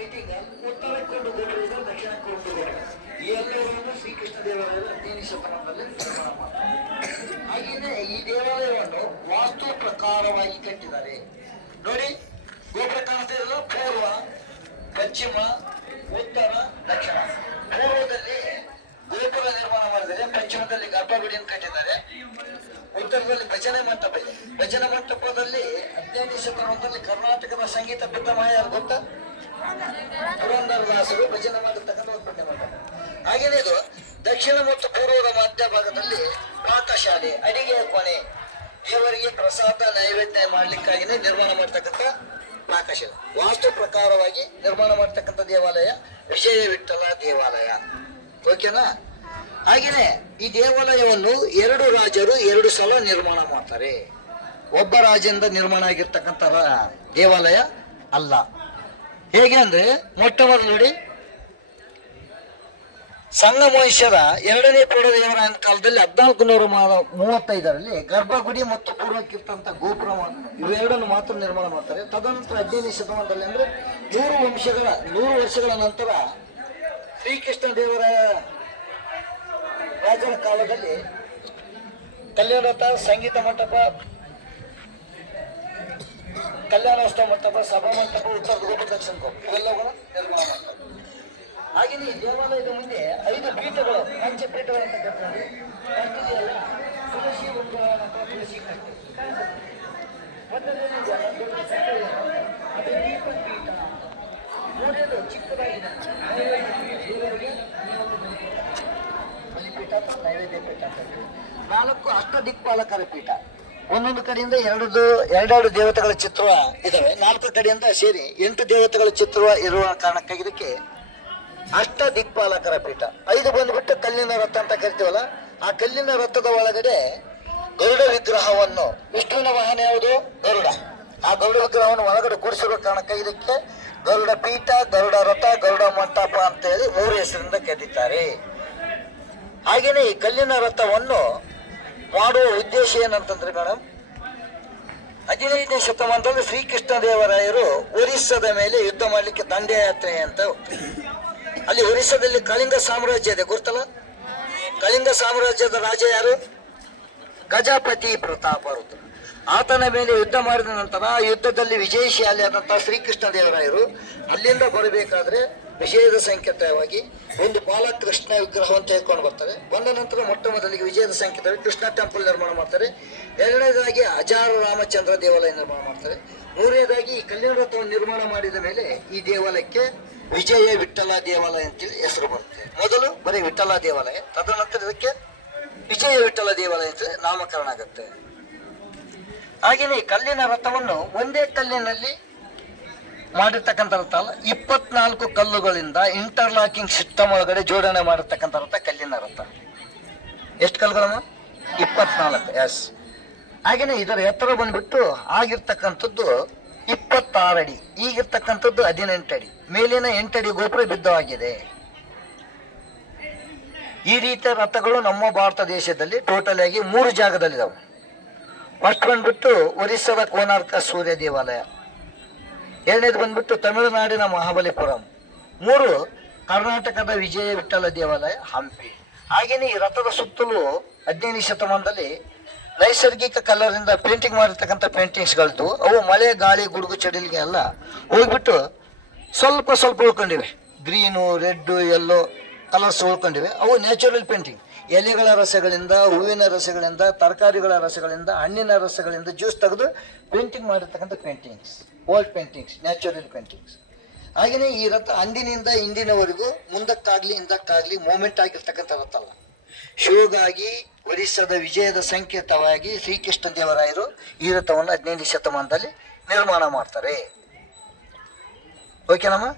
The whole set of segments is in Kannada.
ಮೀಟಿಂಗ್ ಉತ್ತರಕ್ಕೆ ಕೊಂಡು ಗೋಪುರ ದಕ್ಷಿಣಕ್ಕೆ ಕೊಂಡು ಗೋಪುರ ಈ ಎಲ್ಲವನ್ನು ಶ್ರೀಕೃಷ್ಣ ದೇವಾಲಯದ 15ನೇ ಶತಮಾನದಲ್ಲಿ ನಿರ್ಮಾಣ ಮಾಡ್ತಾರೆ. ಹಾಗೆಯೇ ಈ ದೇವಾಲಯವನ್ನು ವಾಸ್ತು ಪ್ರಕಾರವಾಗಿ ಕಟ್ಟಿದ್ದಾರೆ. ನೋಡಿ, ಗೋಪುರ ಕಾಣ್ತಾ ಇರೋದು ಪೂರ್ವ, ಪಶ್ಚಿಮ, ಉತ್ತರ, ದಕ್ಷಿಣ. ಪೂರ್ವದಲ್ಲಿ ಗೋಪುರ ನಿರ್ಮಾಣ ಮಾಡಿದರೆ, ಪಶ್ಚಿಮದಲ್ಲಿ ಗರ್ಭಗುಡಿಯನ್ನು ಕಟ್ಟಿದ್ದಾರೆ, ಉತ್ತರದಲ್ಲಿ ಭಜನೆ ಮಂಟಪ ಇದೆ. ಭಜನೆ ಮಂಟಪದಲ್ಲಿ 15ನೇ ಶತಮಾನದಲ್ಲಿ ಕರ್ನಾಟಕದ ಸಂಗೀತ ಪಿತಾಮಹ ಯಾರು ಗೊತ್ತಾ? ಪುರಂದರದಾಸರು ಭಜನೆ ಮಾಡಿರ್ತಕ್ಕಂಥ ಒಂದು ಪುಣ್ಯ ಮಂಟಪ. ಹಾಗೇನೆ ಇದು ದಕ್ಷಿಣ ಮತ್ತು ಪೂರ್ವದ ಮಧ್ಯ ಭಾಗದಲ್ಲಿ ಪಾಕಶಾಲೆ, ಅಡಿಗೆಯ ಕೊನೆ, ದೇವರಿಗೆ ಪ್ರಸಾದ ನೈವೇದ್ಯ ಮಾಡ್ಲಿಕ್ಕಾಗಿನೇ ನಿರ್ಮಾಣ ಮಾಡ್ತಕ್ಕಂಥ ಪಾಕಶಾಲೆ. ವಾಸ್ತು ಪ್ರಕಾರವಾಗಿ ನಿರ್ಮಾಣ ಮಾಡ್ತಕ್ಕಂಥ ದೇವಾಲಯ ವಿಜಯ ವಿಠ್ಠಲ ದೇವಾಲಯ. ಓಕೆನಾ? ಹಾಗೇನೆ ಈ ದೇವಾಲಯವನ್ನು 2 ರಾಜರು 2 ಸಲ ನಿರ್ಮಾಣ ಮಾಡ್ತಾರೆ. ಒಬ್ಬ ರಾಜರಿಂದ ನಿರ್ಮಾಣ ಆಗಿರ್ತಕ್ಕಂಥ ದೇವಾಲಯ ಅಲ್ಲ. ಹೇಗೆ ಅಂದ್ರೆ, ಮೊಟ್ಟ ಮೊದಲು ನೋಡಿ, ಸಂಗಮವಂಶದ 2ನೇ ಪೂರ್ವದೇವರ ಕಾಲದಲ್ಲಿ 1435ರಲ್ಲಿ ಗರ್ಭಗುಡಿ ಮತ್ತು ಪೂರ್ವಕ್ಕಿರ್ತಂತ ಗೋಪುರ ಇವೆರಡನ್ನು ಮಾತ್ರ ನಿರ್ಮಾಣ ಮಾಡ್ತಾರೆ. ತದನಂತರ 15ನೇ ಶತಮಾನದಲ್ಲಿ ಅಂದ್ರೆ 100 ವರ್ಷಗಳ ನಂತರ ಶ್ರೀಕೃಷ್ಣ ದೇವರಾಯ ರಾಜರ ಕಾಲದಲ್ಲಿ ಕಲ್ಯಾಣೋತ್ಸವ, ಸಂಗೀತ ಮಂಟಪ, ಕಲ್ಯಾಣೋತ್ಸವ ಮಂಟಪ, ಸಭಾ ಮಂಟಪ, ಉತ್ತರ ಗೋಪುರ, ದಕ್ಷಿಣ ಗೋಪುರ ಇವೆಲ್ಲವನ್ನು ನಿರ್ಮಾಣ ಮಾಡ್ತಾರೆ. ಹಾಗೆಯೇ ಈ ದೇವಾಲಯದ ಮುಂದೆ 5 ಪೀಠಗಳು, ಪಂಚಪೀಠಗಳು ಅಂತ ಕರ್ಕೊಂಡು ಕಟ್ಟಿದೆಯಲ್ಲ, ತುಳಸಿ ಉಂಗುರ ಅಥವಾ ತುಳಸಿ ಕಟ್ಟೆ ಮೊದಲನೇ ಅದು ದೀಪ ಪೀಠ. ಮೂರನೇದು ಚಿಕ್ಕದಾಗಿದೆ, ದೇವರಿಗೆ ಬಲಿಪೀಠ ಅಥವಾ ನೈವೇದ್ಯ ಪೀಠ ಅಂತ. 4 ಅಷ್ಟದಿಕ್ಪಾಲಕರ ಪೀಠ. ಒಂದೊಂದು ಕಡೆಯಿಂದ ಎರಡೆರಡು ದೇವತೆಗಳ ಚಿತ್ರ ಇದಾವೆ. 4 ಕಡೆಯಿಂದ ಸೇರಿ 8 ದೇವತೆಗಳ ಚಿತ್ರ ಇರುವ ಕಾರಣಕ್ಕಾಗಿ ಇದಕ್ಕೆ ಅಷ್ಟ ದಿಕ್ಪಾಲಕರ ಪೀಠ. 5 ಬಂದ್ಬಿಟ್ಟು ಕಲ್ಲಿನ ರಥ ಅಂತ ಕರಿತೀವಲ್ಲ, ಆ ಕಲ್ಲಿನ ರಥದ ಒಳಗಡೆ ಗರುಡ ವಿಗ್ರಹವನ್ನು, ವಿಷ್ಣುವಿನ ವಾಹನ ಯಾವುದು? ಗರುಡ. ಆ ಗರುಡ ವಿಗ್ರಹವನ್ನು ಒಳಗಡೆ ಕೂಡಿಸಿರುವ ಕಾರಣಕ್ಕಾಗಿ ಇದಕ್ಕೆ ಗರುಡ ಪೀಠ, ಗರುಡ ರಥ, ಗರುಡ ಮಂಟಪ ಅಂತ ಹೇಳಿ 3 ಹೆಸರಿಂದ ಕರೀತಾರೆ. ಹಾಗೇನೆ ಈ ಕಲ್ಲಿನ ರಥವನ್ನು ಮಾಡುವ ಉದ್ದೇಶ ಏನಂತಂದ್ರೆ ಮೇಡಮ್, 15ನೇ ಶತಮಾನದಲ್ಲಿ ಶ್ರೀಕೃಷ್ಣ ದೇವರಾಯರು ಒರಿಸ್ಸಾದ ಮೇಲೆ ಯುದ್ಧ ಮಾಡ್ಲಿಕ್ಕೆ ದಂಡಯಾತ್ರೆ ಅಂತ ಹೋಗ್ತಾರೆ. ಅಲ್ಲಿ ಒರಿಸ್ಸಾದಲ್ಲಿ ಕಳಿಂಗ ಸಾಮ್ರಾಜ್ಯ ಇದೆ, ಗೊತ್ತಲ್ಲ? ಕಳಿಂಗ ಸಾಮ್ರಾಜ್ಯದ ರಾಜ ಯಾರು? ಗಜಪತಿ ಪ್ರತಾಪರುದ್ರ. ಆತನ ಮೇಲೆ ಯುದ್ಧ ಮಾಡಿದ ನಂತರ ಆ ಯುದ್ಧದಲ್ಲಿ ವಿಜಯಶಾಲಿಯಾದಂತಹ ಶ್ರೀಕೃಷ್ಣ ದೇವರಾಯರು ಅಲ್ಲಿಂದ ಬರಬೇಕಾದ್ರೆ ವಿಜಯದ ಸಂಕೇತವಾಗಿ ಒಂದು ಬಾಲಕೃಷ್ಣ ವಿಗ್ರಹವನ್ನು ತೆಗೆದುಕೊಂಡು ಬರ್ತಾರೆ. ಬಂದ ನಂತರ ಮೊಟ್ಟ ಮೊದಲಿಗೆ ವಿಜಯದ ಸಂಕೇತವಾಗಿ ಕೃಷ್ಣ ಟೆಂಪಲ್ ನಿರ್ಮಾಣ ಮಾಡ್ತಾರೆ. 2ನೇದಾಗಿ ಅಜಾರ ರಾಮಚಂದ್ರ ದೇವಾಲಯ ನಿರ್ಮಾಣ ಮಾಡ್ತಾರೆ. 3ನೇದಾಗಿ ಈ ಕಲ್ಯಾಣ ರಥವನ್ನು ನಿರ್ಮಾಣ ಮಾಡಿದ ಮೇಲೆ ಈ ದೇವಾಲಯಕ್ಕೆ ವಿಜಯ ವಿಠ್ಠಲ ದೇವಾಲಯ ಅಂತೇಳಿ ಹೆಸರು ಬರುತ್ತೆ. ಮೊದಲು ಬರೀ ವಿಠ್ಠಲ ದೇವಾಲಯ, ತದನಂತರ ಇದಕ್ಕೆ ವಿಜಯ ವಿಠ್ಠಲ ದೇವಾಲಯ ಅಂತ ನಾಮಕರಣ ಆಗುತ್ತೆ. ಹಾಗೆಯೇ ಈ ಕಲ್ಲಿನ ರಥವನ್ನು ಒಂದೇ ಕಲ್ಲಿನಲ್ಲಿ ಮಾಡಿರ್ತಕ್ಕಂಥ ರಥ ಅಲ್ಲ, 24 ಕಲ್ಲುಗಳಿಂದ ಇಂಟರ್ಲಾಕಿಂಗ್ ಸಿಸ್ಟಮ್ ಒಳಗಡೆ ಜೋಡಣೆ ಮಾಡಿರ್ತಕ್ಕಂಥ ರಥ ಕಲ್ಲಿನ ರಥ. ಎಷ್ಟು ಕಲ್ಲುಗಳಮ್ಮ? 24. ಎಸ್. ಹಾಗೇನೆ ಇದರ ಎತ್ತರ ಬಂದ್ಬಿಟ್ಟು ಆಗಿರ್ತಕ್ಕಂಥದ್ದು 26 ಅಡಿ, ಈಗಿರ್ತಕ್ಕಂಥದ್ದು 18 ಅಡಿ. ಮೇಲಿನ 8 ಅಡಿ ಗೋಪುರ ಬಿದ್ದವಾಗಿದೆ. ಈ ರೀತಿಯ ರಥಗಳು ನಮ್ಮ ಭಾರತ ದೇಶದಲ್ಲಿ ಟೋಟಲ್ ಆಗಿ 3 ಜಾಗದಲ್ಲಿದ್ದಾವೆ. ಫಸ್ಟ್ ಬಂದ್ಬಿಟ್ಟು ಒರಿಸ್ಸಾದ ಕೋನಾರ್ಕ ಸೂರ್ಯ ದೇವಾಲಯ, 2ನೇದು ಬಂದ್ಬಿಟ್ಟು ತಮಿಳುನಾಡಿನ ಮಹಾಬಲಿಪುರಂ, 3 ಕರ್ನಾಟಕದ ವಿಜಯ ವಿಠ್ಠಲ ದೇವಾಲಯ ಹಂಪಿ. ಹಾಗೆಯೇ ಈ ರಥದ ಸುತ್ತಲೂ 15ನೇ ಶತಮಾನದಲ್ಲಿ ನೈಸರ್ಗಿಕ ಕಲರಿಂದ ಪೇಂಟಿಂಗ್ ಮಾಡಿರ್ತಕ್ಕಂಥ ಪೇಂಟಿಂಗ್ಸ್ಗಳದ್ದು, ಅವು ಮಳೆ ಗಾಳಿ ಗುಡುಗು ಚಡಿಲಿಗೆ ಎಲ್ಲ ಹೋಗ್ಬಿಟ್ಟು ಸ್ವಲ್ಪ ಉಳ್ಕೊಂಡಿವೆ. ಗ್ರೀನು, ರೆಡ್ಡು, ಯೆಲ್ಲೋ ಕಲರ್ಸ್ ಉಳ್ಕೊಂಡಿವೆ. ಅವು ನ್ಯಾಚುರಲ್ ಪೇಂಟಿಂಗ್, ಎಲೆಗಳ ರಸಗಳಿಂದ, ಹೂವಿನ ರಸಗಳಿಂದ, ತರಕಾರಿಗಳ ರಸಗಳಿಂದ, ಹಣ್ಣಿನ ರಸಗಳಿಂದ ಜ್ಯೂಸ್ ತೆಗೆದು ಪೇಂಟಿಂಗ್ ಮಾಡಿರ್ತಕ್ಕಂಥ paintings, old paintings, natural paintings. ಹಾಗೆಯೇ ಈ ರಥ ಅಂದಿನಿಂದ ಇಂದಿನವರೆಗೂ ಮುಂದಕ್ಕಾಗ್ಲಿ ಹಿಂದಕ್ಕಾಗ್ಲಿ ಮೂಮೆಂಟ್ ಆಗಿರ್ತಕ್ಕಂಥ ರಥ ಅಲ್ಲ. ಶೋಗಾಗಿ ಒರಿಸ್ಸಾದ ವಿಜಯದ ಸಂಕೇತವಾಗಿ ಶ್ರೀಕೃಷ್ಣ ದೇವರಾಯರು ಈ ರಥವನ್ನು 15ನೇ ಶತಮಾನದಲ್ಲಿ ನಿರ್ಮಾಣ ಮಾಡ್ತಾರೆ. ಓಕೆನಮ್ಮ?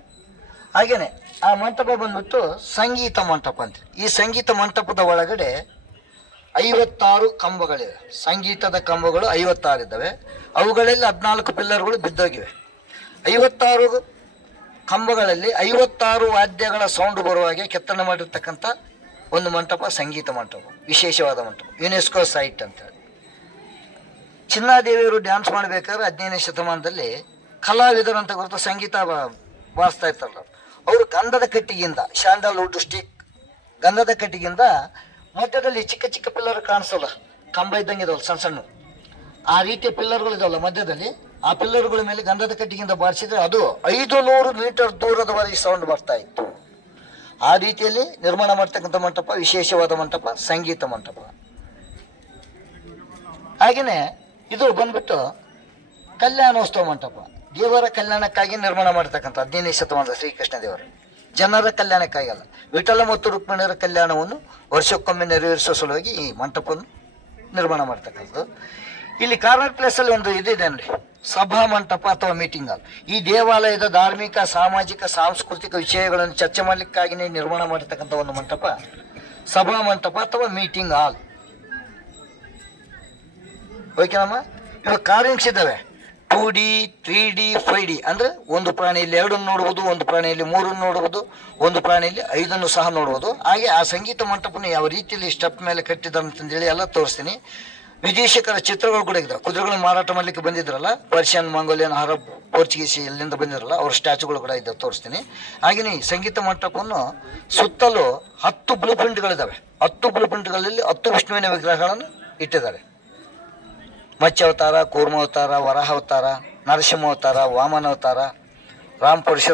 ಹಾಗೇನೆ ಆ ಮಂಟಪ ಬಂದ್ಬಿಟ್ಟು ಸಂಗೀತ ಮಂಟಪ ಅಂತ. ಈ ಸಂಗೀತ ಮಂಟಪದ ಒಳಗಡೆ 56 ಕಂಬಗಳಿವೆ. ಸಂಗೀತದ ಕಂಬಗಳು 56 ಇದ್ದಾವೆ. ಅವುಗಳಲ್ಲಿ 14 ಪಿಲ್ಲರ್ಗಳು ಬಿದ್ದೋಗಿವೆ. 56 ಕಂಬಗಳಲ್ಲಿ 56 ವಾದ್ಯಗಳ ಸೌಂಡ್ ಬರುವ ಹಾಗೆ ಕೆತ್ತನೆ ಮಾಡಿರ್ತಕ್ಕಂಥ ಒಂದು ಮಂಟಪ ಸಂಗೀತ ಮಂಟಪ, ವಿಶೇಷವಾದ ಮಂಟಪ, ಯುನೆಸ್ಕೋ ಸೈಟ್ ಅಂತ. ಚಿನ್ನಾದೇವಿಯವರು ಡ್ಯಾನ್ಸ್ ಮಾಡಬೇಕಾದ್ರೆ 15ನೇ ಶತಮಾನದಲ್ಲಿ ಕಲಾವಿದರು ಅಂತ ಗೊತ್ತು, ಸಂಗೀತ ಬಾರಿಸ್ತಾ ಇರ್ತಾರಲ್ಲ, ಅವರು ಗಂಧದ ಕಟ್ಟಿಗೆಯಿಂದ, ಸ್ಯಾಂಡಲ್ವುಡ್ ಸ್ಟಿಕ್ ಗಂಧದ ಕಟ್ಟಿಗೆಯಿಂದ ಮಧ್ಯದಲ್ಲಿ ಚಿಕ್ಕ ಚಿಕ್ಕ ಪಿಲ್ಲರ್ ಕಾಣಿಸಲ್ಲ, ಕಂಬ ಇದ್ದಂಗೆ ಇದಾವಲ್ಲ ಸಣ್ಣ ಸಣ್ಣ, ಆ ರೀತಿಯ ಪಿಲ್ಲರ್ಗಳು ಇದಾವಲ್ಲ ಮಧ್ಯದಲ್ಲಿ, ಆ ಪಿಲ್ಲರ್ಗಳ ಮೇಲೆ ಗಂಧದ ಕಟ್ಟಿಗೆಯಿಂದ ಬಾರಿಸಿದ್ರೆ ಅದು 500 ಮೀಟರ್ ದೂರದವರೆಗೆ ಸೌಂಡ್ ಬರ್ತಾ ಇತ್ತು. ಆ ರೀತಿಯಲ್ಲಿ ನಿರ್ಮಾಣ ಮಾಡ್ತಕ್ಕಂಥ ಮಂಟಪ ವಿಶೇಷವಾದ ಮಂಟಪ, ಸಂಗೀತ ಮಂಟಪ. ಹಾಗೆಯೇ ಇದು ಬಂದ್ಬಿಟ್ಟು ಕಲ್ಯಾಣೋತ್ಸವ ಮಂಟಪ, ದೇವರ ಕಲ್ಯಾಣಕ್ಕಾಗಿ ನಿರ್ಮಾಣ ಮಾಡ್ತಕ್ಕಂಥ 15ನೇ ಶತಮಾನದ ಶ್ರೀಕೃಷ್ಣ ದೇವರು, ಜನರ ಕಲ್ಯಾಣಕ್ಕಾಗಿ ಅಲ್ಲ, ವಿಠಲ ಮತ್ತು ರುಕ್ಮಿಣಿಯರ ಕಲ್ಯಾಣವನ್ನು ವರ್ಷಕ್ಕೊಮ್ಮೆ ನೆರವೇರಿಸುವ ಸಲುವಾಗಿ ಈ ಮಂಟಪವನ್ನು ನಿರ್ಮಾಣ ಮಾಡ್ತಕ್ಕಂಥದ್ದು. ಇಲ್ಲಿ ಕಾರ್ನರ್ ಪ್ಲೇಸಲ್ಲಿ ಒಂದು ಇದಿದೆ ನೋಡಿ, ಸಭಾ ಮಂಟಪ ಅಥವಾ ಮೀಟಿಂಗ್ ಹಾಲ್. ಈ ದೇವಾಲಯದ ಧಾರ್ಮಿಕ, ಸಾಮಾಜಿಕ, ಸಾಂಸ್ಕೃತಿಕ ವಿಷಯಗಳನ್ನು ಚರ್ಚೆ ಮಾಡಲಿಕ್ಕಾಗಿಯೇ ನಿರ್ಮಾಣ ಮಾಡತಕ್ಕಂಥ ಒಂದು ಮಂಟಪ ಸಭಾ ಮಂಟಪ ಅಥವಾ ಮೀಟಿಂಗ್ ಹಾಲ್. ಓಕೆನಮ್ಮ. ಇವಾಗ ಕಾರ್ವಿಂಗ್ಸ್ ಇದ್ದಾವೆ, 2D 3D 5D. ಅಂದರೆ ಒಂದು ಪ್ರಾಣಿಯಲ್ಲಿ 2 ನೋಡ್ಬೋದು, ಒಂದು ಪ್ರಾಣಿಯಲ್ಲಿ 3 ನೋಡ್ಬೋದು, ಒಂದು ಪ್ರಾಣಿಯಲ್ಲಿ 5 ಸಹ ನೋಡ್ಬೋದು. ಹಾಗೆ ಆ ಸಂಗೀತ ಮಂಟಪನ ಯಾವ ರೀತಿಯಲ್ಲಿ ಸ್ಟೆಪ್ ಮೇಲೆ ಕಟ್ಟಿದ್ದಾರೆ ಅಂತಂದೇಳಿ ಎಲ್ಲ ತೋರಿಸ್ತೀನಿ. ವಿದೇಶಿಕರ ಚಿತ್ರಗಳು ಕೂಡ ಇದ್ದಾವೆ. ಕುದುರೆಗಳನ್ನು ಮಾರಾಟ ಮಾಡಲಿಕ್ಕೆ ಬಂದಿದ್ರಲ್ಲ, ಪರ್ಷಿಯನ್, ಮಂಗೋಲಿಯನ್, ಅರಬ್, ಪೋರ್ಚುಗೀಸ್ ಎಲ್ಲಿಂದ ಬಂದಿದ್ರಲ್ಲ, ಅವ್ರ ಸ್ಟ್ಯಾಚುಗಳು ಕೂಡ ಇದ್ದಾವೆ, ತೋರಿಸ್ತೀನಿ. ಹಾಗೆಯೇ ಈ ಸಂಗೀತ ಮಂಟಪವನ್ನು ಸುತ್ತಲೂ 10 ಬ್ಲೂ ಪ್ರಿಂಟ್ಗಳಿದ್ದಾವೆ. 10 ಬ್ಲೂ ಪ್ರಿಂಟ್ಗಳಲ್ಲಿ 10 ವಿಷ್ಣುವಿನ ವಿಗ್ರಹಗಳನ್ನು ಇಟ್ಟಿದ್ದಾರೆ. ಮತ್ಸ್ಯಾವತಾರ, ಕೂರ್ಮಾವತಾರ, ವರಾಹಾವತಾರ, ನರಸಿಂಹಾವತಾರ, ವಾಮನಾವತಾರ, ರಾಮ ಪರಶುರಾಮ